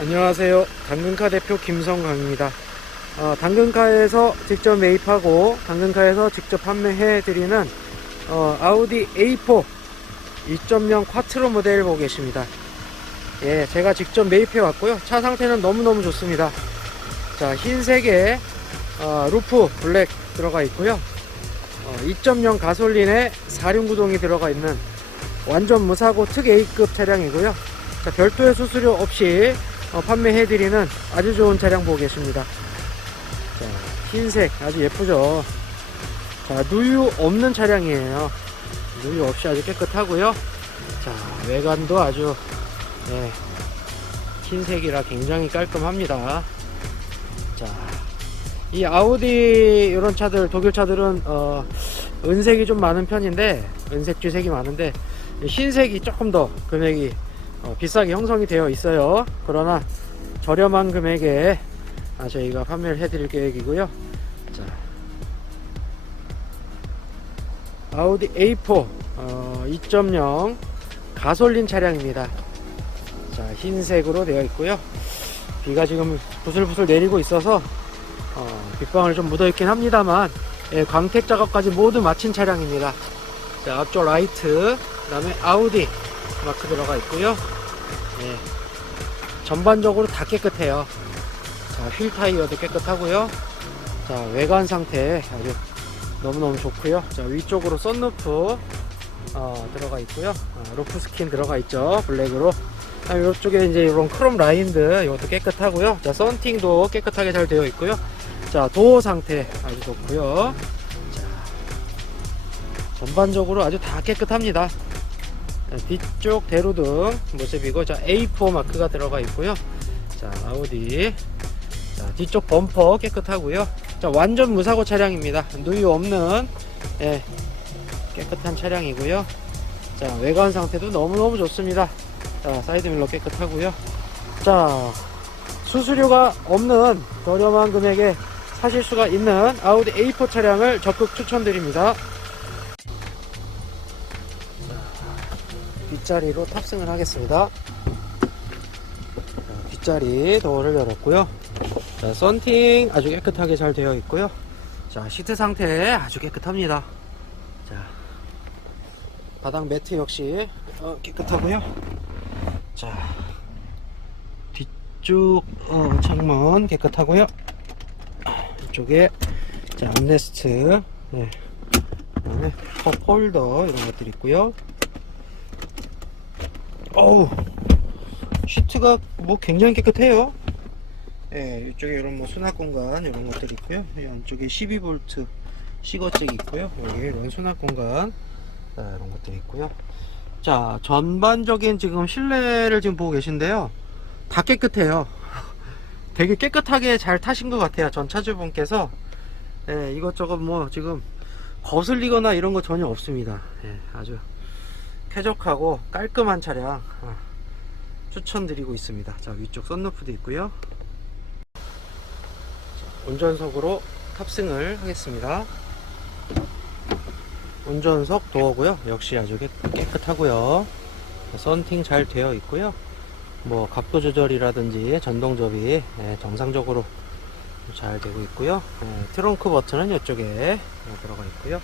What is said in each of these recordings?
안녕하세요. 당근카 대표 김성강입니다. 어, 당근카에서 직접 매입하고 당근카에서 직접 판매해 드리는 어, 아우디 A4 2.0 콰트로 모델 보고 계십니다. 예, 제가 직접 매입해 왔고요. 차 상태는 너무너무 좋습니다. 자, 흰색에 어, 루프 블랙 들어가 있고요. 어, 2.0 가솔린에 4륜구동이 들어가 있는 완전 무사고 특 A급 차량이고요. 자, 별도의 수수료 없이 어, 판매해드리는 아주 좋은 차량 보고 계십니다. 자, 흰색 아주 예쁘죠. 자, 누유 없는 차량이에요. 누유 없이 아주 깨끗하고요. 자, 외관도 아주 네, 흰색이라 굉장히 깔끔합니다. 자, 이 아우디 이런 차들 독일 차들은 어, 은색이 좀 많은 편인데 은색 주색이 많은데 흰색이 조금 더 금액이 어, 비싸게 형성이 되어 있어요. 그러나 저렴한 금액에 아, 저희가 판매를 해드릴 계획이고요. 자, 아우디 A4 어, 2.0 가솔린 차량입니다. 자, 흰색으로 되어 있고요. 비가 지금 부슬부슬 내리고 있어서 어, 빗방울 좀 묻어 있긴 합니다만 예, 광택 작업까지 모두 마친 차량입니다. 자, 앞쪽 라이트, 그다음에 아우디 마크 들어가 있고요. 예, 전반적으로 다 깨끗해요. 자, 휠 타이어도 깨끗하고요. 자, 외관 상태 아주 너무너무 좋고요. 자, 위쪽으로 썬루프 어, 들어가 있고요. 어, 루프 스킨 들어가 있죠. 블랙으로. 아, 이쪽에 이제 이런 크롬 라인들 이것도 깨끗하고요. 자, 썬팅도 깨끗하게 잘 되어 있고요. 자, 도어 상태 아주 좋고요. 자, 전반적으로 아주 다 깨끗합니다. 자, 뒤쪽 대로등 모습이고, 자, A4 마크가 들어가 있고요. 자, 아우디. 자, 뒤쪽 범퍼 깨끗하고요. 자, 완전 무사고 차량입니다. 누유 없는, 예, 깨끗한 차량이고요. 자, 외관 상태도 너무너무 좋습니다. 자, 사이드밀러 깨끗하고요. 자, 수수료가 없는 저렴한 금액에 사실 수가 있는 아우디 A4 차량을 적극 추천드립니다. 뒷자리로 탑승을 하겠습니다. 자, 뒷자리 도어를 열었고요. 자, 썬팅 아주 깨끗하게 잘 되어 있고요. 자, 시트 상태 아주 깨끗합니다. 자, 바닥 매트 역시 어, 깨끗하고요. 자, 뒤쪽 어, 창문 깨끗하고요. 이쪽에 자, 암레스트, 네. 그다음에 컵 홀더 이런 것들 있고요. 어우, 시트가 뭐 굉장히 깨끗해요. 예, 이쪽에 이런 뭐 수납 공간 이런 것들 있고요. 이 안쪽에 12V 시거잭 있고요. 여기 이런 수납 공간 자, 이런 것들 있고요. 자, 전반적인 지금 실내를 지금 보고 계신데요. 다 깨끗해요. 되게 깨끗하게 잘 타신 것 같아요. 전 차주분께서. 예, 이것저것 뭐 지금 거슬리거나 이런 거 전혀 없습니다. 예, 아주 쾌적하고 깔끔한 차량 아, 추천드리고 있습니다. 자, 위쪽 썬루프도 있고요. 자, 운전석으로 탑승을 하겠습니다. 운전석 도어고요. 역시 아주 깨, 깨끗하고요. 썬팅 잘 되어 있고요. 뭐 각도 조절이라든지 전동 접이 예, 정상적으로 잘 되고 있고요. 예, 트렁크 버튼은 이쪽에 들어가 있고요.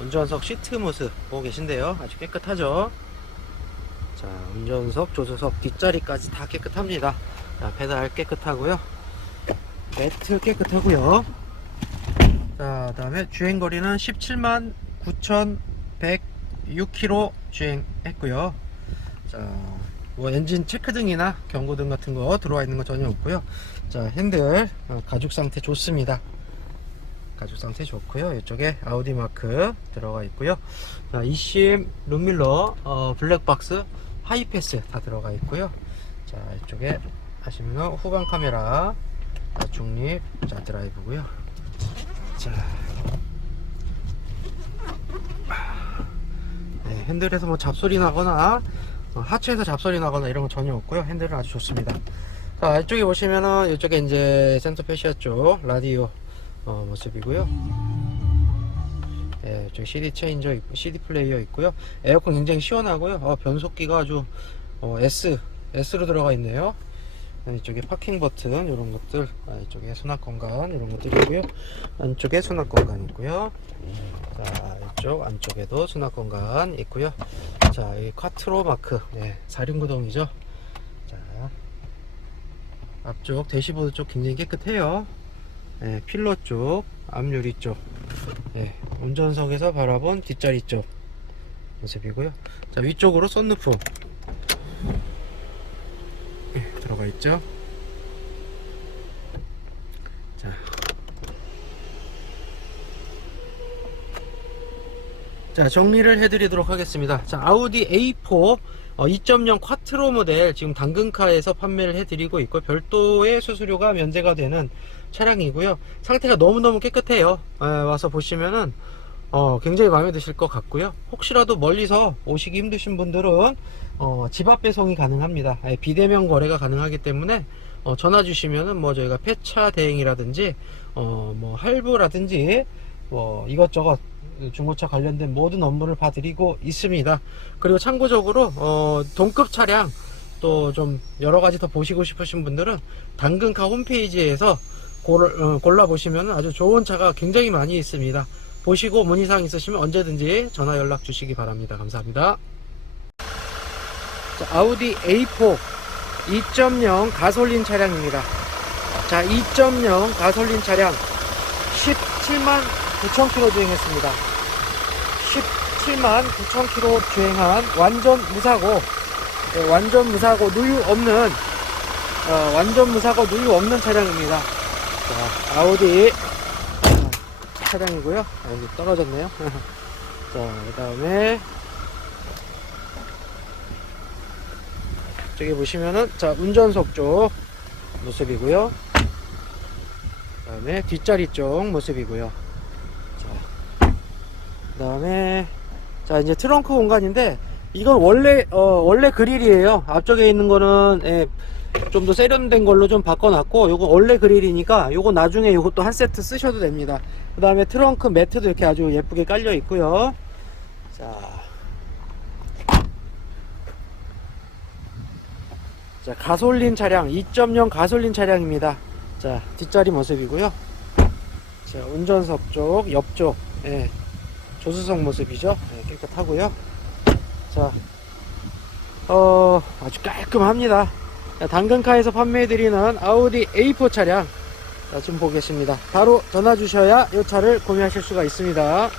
자, 운전석 시트 모습 보고 계신데요. 아주 깨끗하죠. 자, 운전석, 조수석 뒷자리까지 다 깨끗합니다. 자, 페달 깨끗하고요. 매트 깨끗하고요. 자, 다음에 주행거리는 17만 9,106km 주행했고요. 자, 뭐 엔진 체크등이나 경고등 같은 거 들어와 있는 거 전혀 없고요. 자, 핸들 어, 가죽 상태 좋습니다. 가죽 상태 좋고요. 이쪽에 아우디 마크 들어가 있고요. 자, eCM 룸밀러 어, 블랙박스 하이패스 다 들어가 있고요. 자, 이쪽에 하시면 후방 카메라 자, 중립 자 드라이브고요. 자, 네, 핸들에서 뭐 잡소리 나거나 어, 하체에서 잡소리 나거나 이런 건 전혀 없고요. 핸들은 아주 좋습니다. 자, 이쪽에 보시면은 이쪽에 이제 센터 페시아 쪽 라디오 어, 모습이고요. 예, 저 CD 체인저 있고 CD 플레이어 있고요. 에어컨 굉장히 시원하고요. 어, 변속기가 아주 어, S S로 들어가 있네요. 이쪽에 파킹 버튼 이런 것들 아, 이쪽에 수납 공간 이런 것들이고요 안쪽에 수납 공간 있고요 자 이쪽 안쪽에도 수납 공간 있고요 자이 콰트로 마크 네, 사륜구동이죠 자 앞쪽 대시보드 쪽 굉장히 깨끗해요 네, 필러 쪽 앞유리 쪽. 네, 운전석에서 바라본 뒷자리 쪽 모습이고요. 자 위쪽으로 썬루프. 네, 들어가 있죠? 자 자, 정리를 해드리도록 하겠습니다. 자, 아우디 A4 어, 2.0 콰트로 모델 지금 당근카에서 판매를 해드리고 있고 별도의 수수료가 면제가 되는 차량이고요. 상태가 너무너무 깨끗해요. 아, 와서 보시면은 어, 굉장히 마음에 드실 것 같고요. 혹시라도 멀리서 오시기 힘드신 분들은 어, 집앞 배송이 가능합니다. 예, 비대면 거래가 가능하기 때문에 어, 전화 주시면은 뭐 저희가 폐차 대행이라든지 어, 뭐 할부라든지 뭐 이것저것 중고차 관련된 모든 업무를 봐드리고 있습니다. 그리고 참고적으로 어, 동급 차량 또 좀 여러 가지 더 보시고 싶으신 분들은 당근카 홈페이지에서 골, 골라 보시면 아주 좋은 차가 굉장히 많이 있습니다. 보시고 문의사항 있으시면 언제든지 전화 연락 주시기 바랍니다. 감사합니다. 자, 아우디 A4 2.0 가솔린 차량입니다. 자, 2.0 가솔린 차량 17만 9천 킬로 주행했습니다. 17만 9천 킬로 주행한 완전 무사고, 네, 완전 무사고 누유 없는 어, 완전 무사고 누유 없는 차량입니다. 자, 아우디 아, 차량이고요. 아, 여기 떨어졌네요. 자, 그다음에 저기 보시면은 자 운전석 쪽 모습이고요. 그다음에 뒷자리 쪽 모습이고요. 자, 그다음에 자 이제 트렁크 공간인데 이건 원래 어 원래 그릴이에요. 앞쪽에 있는 거는 예, 좀 더 세련된 걸로 좀 바꿔놨고 요거 원래 그릴이니까 요거 나중에 요것도 한 세트 쓰셔도 됩니다. 그 다음에 트렁크 매트도 이렇게 아주 예쁘게 깔려 있고요. 자. 자, 가솔린 차량, 2.0 가솔린 차량입니다. 자, 뒷자리 모습이고요. 자, 운전석 쪽, 옆쪽, 예, 조수석 모습이죠. 예, 깨끗하고요. 자, 어, 아주 깔끔합니다. 자, 당근카에서 판매해드리는 아우디 A4 차량. 자, 좀 보겠습니다. 바로 전화 주셔야 이 차를 구매하실 수가 있습니다.